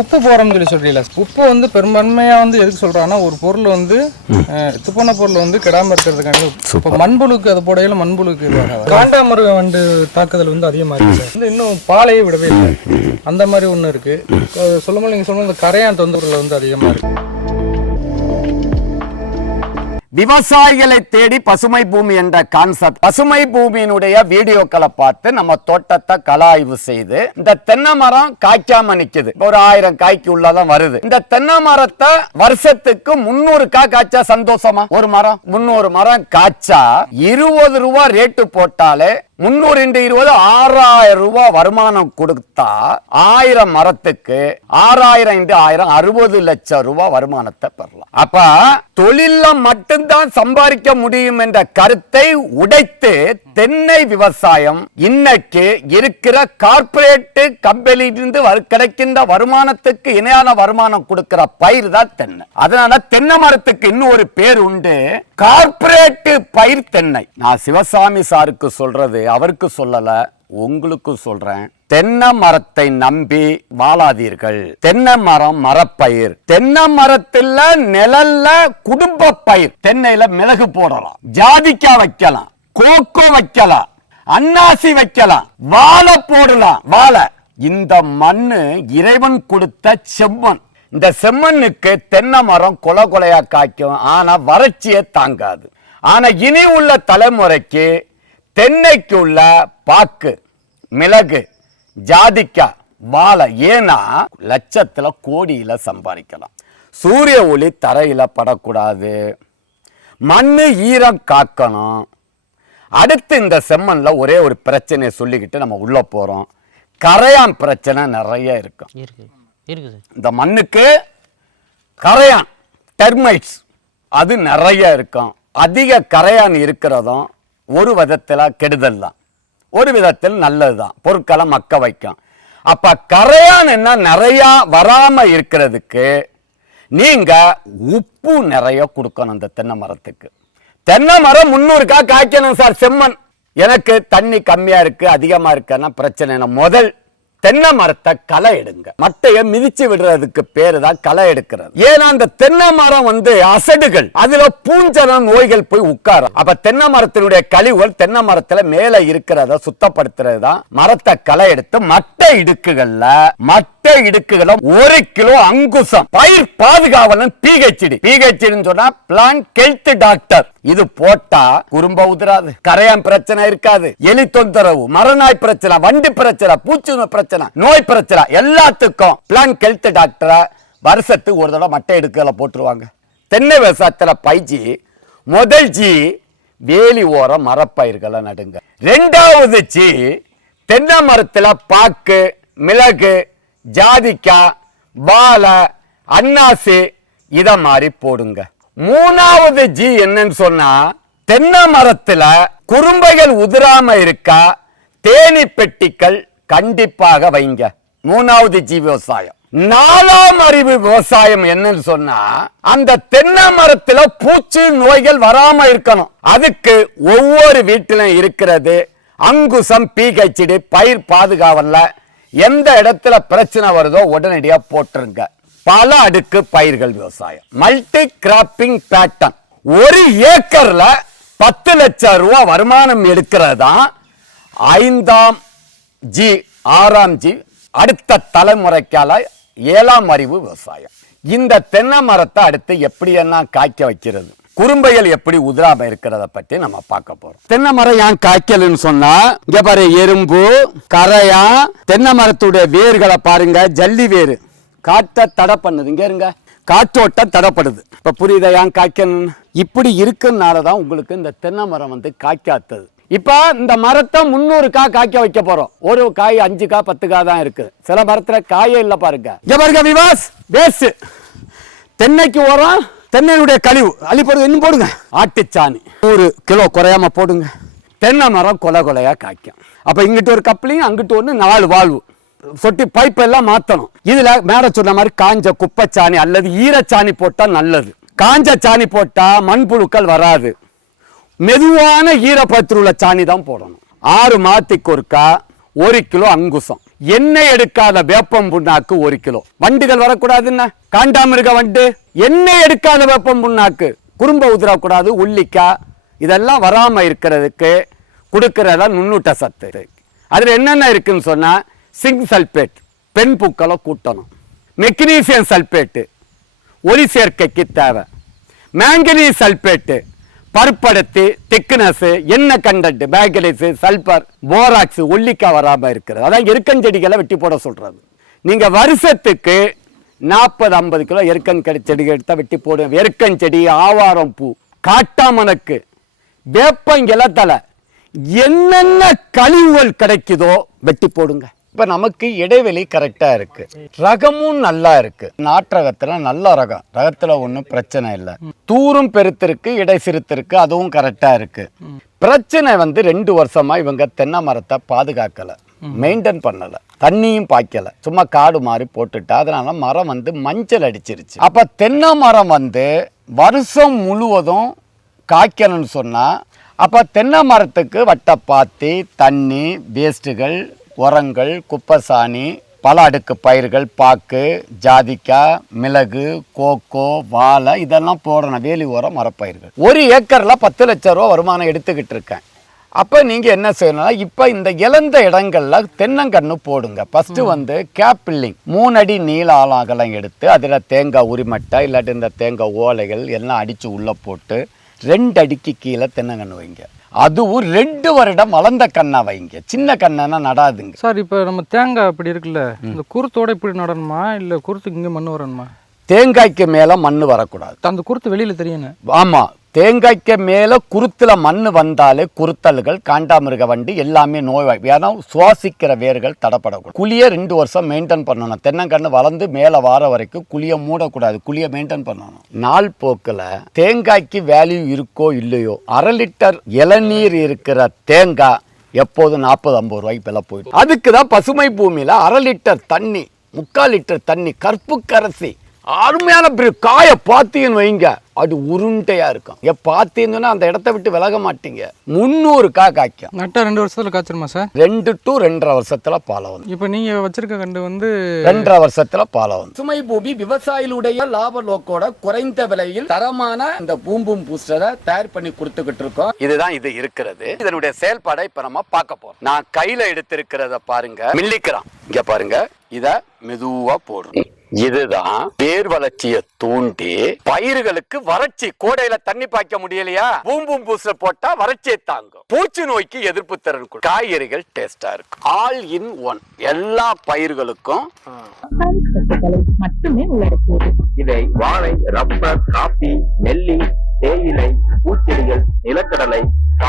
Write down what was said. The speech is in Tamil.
உப்பு போறோம்னு சொல்லி சொல்றீங்களா? உப்பு வந்து பெரும்பான்மையா வந்து எதுக்கு சொல்றாங்கன்னா, ஒரு பொருள் வந்து துப்பான பொருள் வந்து கெடாம இருக்கிறதுக்காண்டி. இப்போ மண்புழுக்கு அதை போடையில மண்புழுக்கு இதுவாக காண்டாமருக வண்டு தாக்குதல் வந்து அதிகமா இருக்கு. இன்னும் பாலையை விடவே இல்லை. அந்த மாதிரி ஒண்ணு இருக்கு. சொல்லும்போது நீங்க சொல்லுங்க, இந்த கரையான் தொந்தரவுல வந்து அதிகமா இருக்கு. விவசாயிகளை தேடி பசுமை பூமி என்ற கான்செப்ட், பசுமை பூமியினுடைய வீடியோக்களை பார்த்து நம்ம தோட்டத்தை கலாய்வு செய்து இந்த தென்னை மரம் காய்க்காம நிக்குது. ஒரு 1000 காய்க்கு உள்ளதான் வருது. இந்த தென்னை மரத்தை வருஷத்துக்கு 300 காய் காய்ச்சா சந்தோஷமா? ஒரு மரம் 300 மரம் காய்ச்சா 20 ரூபாய் ரேட்டு போட்டாலே 300 × 20 6000 ரூபாய் வருமானம் கொடுத்தா 1000 மரத்துக்கு 6000 × 1000 60 லட்சம் ரூபாய் வருமானத்தை பெறலாம். அப்ப தொழில மட்டும்தான் சம்பாதிக்க முடியும் என்ற கருத்தை உடைத்து தென்னை விவசாயம் இன்னைக்கு இருக்கிற கார்பரேட் கம்பெனியிலிருந்து கிடைக்கின்ற வருமானத்துக்கு இணையான வருமானம் கொடுக்கிற பயிர் தான் தென்னை. அதனால தென்னை மரத்துக்கு இன்னும் ஒரு பேர் உண்டு, கார்பரேட் பயிர் தென்னை. நான் சிவசாமி சாருக்கு சொல்றது அவருக்கு சொல்லல, உங்களுக்கு சொல்றேன். தென்னை மரத்தை நம்பி வாழாதீர்கள். தென்னை மரம் மரப்பயிர். தென்னை மரத்துல நிழல்ல குடும்ப பயிர். தென்னையில மிளகு போடலாம், ஜாதிக்காய் வைக்கலாம், கோகோ வைக்கலாம், அன்னாசி வைக்கலாம், வாழை போடலாம். வாழை இந்த மண்ணு இறைவன் கொடுத்த செம்மண். இந்த செம்மண்ணுக்கு தென்னை மரம் கொலை கொலையா காய்க்கும், ஆனா வறட்சியை தாங்காது. ஆனா இனி உள்ள தலைமுறைக்கு தென்னைக்கு உள்ள பாக்கு, மிளகு, ஜாதிக்காய், வாழை ஏன்னா லட்சத்துல கோடியில சம்பாதிக்கலாம். சூரிய ஒளி தரையில படக்கூடாது, மண்ணு ஈரம் காக்கணும். அடுத்து இந்த செம்மண்ல ஒரே ஒரு பிரச்சனையை சொல்லிக்கிட்டு நம்ம உள்ள போறோம். கரையான் பிரச்சனை நிறைய இருக்கும். இந்த மண்ணுக்கு கரையான், டெர்மைட்ஸ், அது நிறைய இருக்கும். அதிக கரையான் இருக்கிறதும் ஒரு விதத்தில் கெடுதல் தான், ஒரு விதத்தில் நல்லதுதான், பொருட்களை மக்க வைக்கும். அப்ப கரையான் என்ன நிறைய வராம இருக்கிறதுக்கு நீங்க உப்பு நிறைய கொடுக்கணும். இந்த தென்னை மரத்துக்கு தென்னை மரம் 300 காய் காய்க்கணும் சார். செம்மண் எனக்கு தண்ணி கம்மியா இருக்கு அதிகமா இருக்குன்னா பிரச்சனை. முதல் தென்னை மரத்தை களை எடுங்க. மட்டையை மிதிச்சு விடுறதுக்கு பேரு தான் களை எடுக்கிறது. ஏன்னா அந்த தென்னை மரம் வந்து அசடுகள், அதுல பூஞ்சன நோய்கள் போய் உட்காரும். அப்ப தென்னை மரத்தினுடைய கழிவுகள் தென்னை மரத்துல மேல இருக்கிறத சுத்தப்படுத்துறது தான் மரத்தை களை எடுத்து மட்டை இடுக்குகள்ல 1 கிலோ அங்குசம் பயிர் பாதுகாவலன் பிஹெச்டி சொன்னா பிளான்ட் ஹெல்த் டாக்டர். இது போட்டா குறும்ப உதிராது, கரையான் பிரச்சனை இருக்காது, எலி தொந்தரவு, மரநாய் பிரச்சனை, வண்டி பிரச்சனை, பூச்சி பிரச்சனை, நோய் பிரச்சனை எல்லாத்துக்கும் பிளான்ட் ஹெல்த் டாக்டரை வருஷத்துக்கு ஒரு தடவை மட்டை இடுக்குகளை போட்டுருவாங்க. தென்னை விவசாயத்துல பயிற்சி முதல் ஜி வேலி ஓரம் மரப்பயிர்களை நடுங்க. 2வது ஜி தென்னை மரத்துல பாக்கு, மிளகு, ஜாதிக்காய், வாழை, அன்னாசி இத மாதிரி போடுங்க. 3வது ஜி என்னன்னு சொன்னா தென்னை மரத்துல குறும்பைகள் உதிராம இருக்கா தேனி பெட்டிகள் கண்டிப்பாக வைங்க. 3வது ஜி விவசாயம். 4ஆம் அறிவு விவசாயம் என்னன்னு சொன்னா அந்த தென்னை மரத்துல பூச்சி நோய்கள் வராம இருக்கணும். அதுக்கு ஒவ்வொரு வீட்டிலும் இருக்கிறது அங்குசம் பிஹெச்டி பயிர் பாதுகாவல்ல. எந்த இடத்துல பிரச்சனை வருதோ உடனடியா போட்டுருங்க. பல அடுக்கு பயிர்கள் விவசாயம், மல்டி கிராப்பிங் பேட்டர்ன். 1 ஏக்கர்ல 10 லட்சம் ரூபாய் வருமானம் எடுக்கிறதா 5ஆம் ஜி 6ஆம் ஜி அடுத்த தலைமுறைக்கால 7ஆம் அறிவு விவசாயம். இந்த தென்னை மரத்தை அடுத்து எப்படி என்ன காய்க்க வைக்கிறது, குறும்பைகள் எப்படி உதிராம இருக்கிறத பற்றி நம்ம பார்க்க போறோம். தென்னை மரம் ஏன் காய்க்கலன்னு சொன்னா இங்க பாரு, எறும்பு, கரையா, தென்னை மரத்துடைய வேர்களை பாருங்க, ஜல்லி வேறு காற்றை தடை பண்ணுது. இங்க இருங்க, காற்றோட்டம் தடைப்படுது. இப்ப புரியுதா ஏன் காய்க்கணும்? இப்படி இருக்குனாலதான் உங்களுக்கு இந்த தென்னை மரம் வந்து காய்க்காத்தது. இப்ப இந்த மரத்தை 300 காய் காய்க்க வைக்க போறோம். ஒரு காய் 5 காய் 10 காய் தான் இருக்கு. சில மரத்துல காயே இல்ல பாருங்க. இங்க பாருங்க விவாஸ் வேஸ்ட். தென்னைக்கு உரம், தென்னையுடைய கழிவு அள்ளி போடுங்க. இன்னும் போடுங்க. ஆட்டுச்சாணி 100 கிலோ குறையாம போடுங்க. தென்னை மரம் கொலை கொலையா காய்க்கும். அப்ப இங்கிட்டு ஒரு கப்ளிங், அங்கிட்டு ஒன்று 4 வால்வு சொட்டி பைப் எல்லாம் மாத்தணும். இதுல மேல சொன்ன மாதிரி காஞ்ச குப்பைச்சாணி அல்லது ஈரச்சாணி போட்டா நல்லது. காஞ்ச சாணி போட்டா மண்புழுக்கள் வராது. மெதுவான ஈரப்பத்திர உள்ள சாணி தான் போடணும். 6 மாதத்துக்கு ஒருக்கா 1 கிலோ அங்குசம் எண்ணெய் எடுக்காத வேப்பம் புண்ணாக்கு 1 கிலோ. வண்டுகள் வரக்கூடாதுன்னா காண்டாமிருக வண்டு, எண்ணெய் எடுக்காத வேப்பம் புண்ணாக்கு, குறும்ப உதிரக்கூடாது, உள்ளிக்காய் இதெல்லாம் வராம இருக்கிறதுக்கு கொடுக்கறதா நுண்ணூட்ட சத்து. அதுல என்னென்ன இருக்குன்னு சொன்னா சிங்க் சல்பேட், பெண் பூக்களை கூட்டணும். மெக்னீசியம் சல்பேட்டு ஒளி சேர்க்கைக்கு தேவை. மேங்கனீஸ் சல்பேட்டு பருப்படத்து, திக்னஸ், எண்ணெய் கண்டன்ட், மேங்கனீஸ், சல்பர், போராக்ஸ், ஒல்லிக்காய் வராம இருக்கிறது. அதான் எருக்கஞ்செடிகளை வெட்டி போட சொல்றது. நீங்க வருஷத்துக்கு 40-50 கிலோ எருக்கஞ்செடிகள் எடுத்தா வெட்டி போடுங்க. எருக்கஞ்செடி, ஆவாரம் பூ, காட்டாமணக்கு, வேப்பங்கிலத்தலை, என்னென்ன கழிவுகள் கிடைக்குதோ வெட்டி போடுங்க. இப்ப நமக்கு இடைவெளி கரெக்டா இருக்கு, ரகமும் நல்லா இருக்கு. நாட்டு ரகத்துல நல்ல ரகத்துல ஒன்றும் பிரச்சனை இல்லை. தூரும் பெருத்திருக்கு, இடை சிறுத்திருக்கு, அதுவும் கரெக்டா இருக்கு. பிரச்சனை 2 வருஷமா இவங்க தென்னை மரத்தை பாதுகாக்கல, மெயின்டைன் பண்ணல, தண்ணியும் பாய்க்கல, சும்மா காடு மாதிரி போட்டுட்டா. அதனால மரம் மஞ்சள் அடிச்சிருச்சு. அப்ப தென்னை மரம் வருஷம் முழுவதும் காய்க்கணும்னு சொன்னா அப்ப தென்னை மரத்துக்கு வட்டப்பாத்தி, தண்ணி, வேஸ்ட்டுகள், உரங்கள், குப்பைசாணி, பல அடுக்கு பயிர்கள், பாக்கு, ஜாதிக்காய், மிளகு, கோகோ, வாழை இதெல்லாம் போடணும். வேலி உரம், மரப்பயிர்கள். 1 ஏக்கர்ல 10 லட்சம் ரூபா வருமானம் எடுத்துக்கிட்டு இருக்கேன். அப்ப நீங்க என்ன செய்யணும்னா இப்ப இந்த இழந்த இடங்கள்ல தென்னங்கன்று போடுங்க. ஃபர்ஸ்ட் கேப் பில்லிங் 3 அடி நீள அகலம் எடுத்து அதுல தேங்காய் உரிமட்டை இல்லாட்டி இந்த தேங்காய் ஓலைகள் எல்லாம் அடிச்சு உள்ள போட்டு 2 அடிக்கு கீழே தென்னங்கன்று வைங்க. அதுவும் 2 வருடம் வளர்ந்த கண்ணா வைங்க. சின்ன கண்ணா நடாதுங்க. சார் இப்போ நம்ம தேங்காய் அப்படி இருக்குல்ல, இந்த குருத்தோட இப்படி நடணுமா இல்லை குருத்துக்கு இங்கே மண் வரணுமா? தேங்காய்க்கு மேல மண் வரக்கூடாது. அந்த குருத்து வெளியில தெரியணும். ஆமா, தேங்காய்க்கு மேல குருத்துல மண் வந்தாலே குருத்தல்கள், காண்டாமிருக வண்டி எல்லாமே நோய். ஏன்னா சுவாசிக்கிற வேர்கள் தடப்படக்கூடாது. குழியை 2 வருஷம் மெயின்டைன் பண்ணணும். தென்னங்கன்று வளர்ந்து மேல வார வரைக்கும் குழியை மூடக்கூடாது, குழியை மெயின்டைன் பண்ணணும். நாள் போக்குல தேங்காய்க்கு வேல்யூ இருக்கோ இல்லையோ, 1/2 லிட்டர் இளநீர் இருக்கிற தேங்காய் எப்போது 40-50 ரூபாய்க்கு விலை போயிடும். அதுக்குதான் பசுமை பூமியில 1/2 லிட்டர் தண்ணி, 3/4 லிட்டர் தண்ணி, கற்பு கரைசி, அருமையான காய பாத்தீங்கன்னு வைங்க, அது உருண்டையா இருக்கும். பார்த்தீங்கன்னா அந்த இடத்த விட்டு விலக மாட்டீங்க. 300 காய் காய்க்கும். நட்டா 2 வருஷத்துல காய்ச்சிருமா சார்? 2 to 2.5 வருஷத்துல பாலை வந்து. இப்ப நீங்க வச்சிருக்க கண்டு 2.5 வருஷத்துல பாலை வந்து. பசுமை பூமி விவசாயிகளுடைய லாப நோக்கோட குறைந்த விலையில் தரமான இந்த பூம்பும் பூஸ்டரை தயார் பண்ணி கொடுத்துக்கிட்டு இருக்கோம். இதுதான் இது இருக்கிறது. இதனுடைய செயல்பாடை இப்ப நம்ம பார்க்க போறோம். நான் கையில எடுத்திருக்கிறத பாருங்க, மில்லிக்கிறான். இங்க பாருங்க, இத மெதுவா போடுறோம். இதுதான் வேர் வளர்ச்சியை தூண்டி பயிர்களுக்கு வறட்சி, கோடையில தண்ணி பாய்க்க முடியலையா, பூம்பும் பூச போட்டா வறட்சியை தாங்கும், பூச்சி நோய்க்கு எதிர்ப்பு திறன், காய்கறிகள் டேஸ்டா இருக்கும். ஆல் இன் ஒன், எல்லா பயிர்களுக்கும் மட்டுமே உள்ளடக்கியது. இதை வாழை, ரப்பர், காபி, நெல்லி, தேயிலை, பூச்செடிகள், நிலக்கடலை,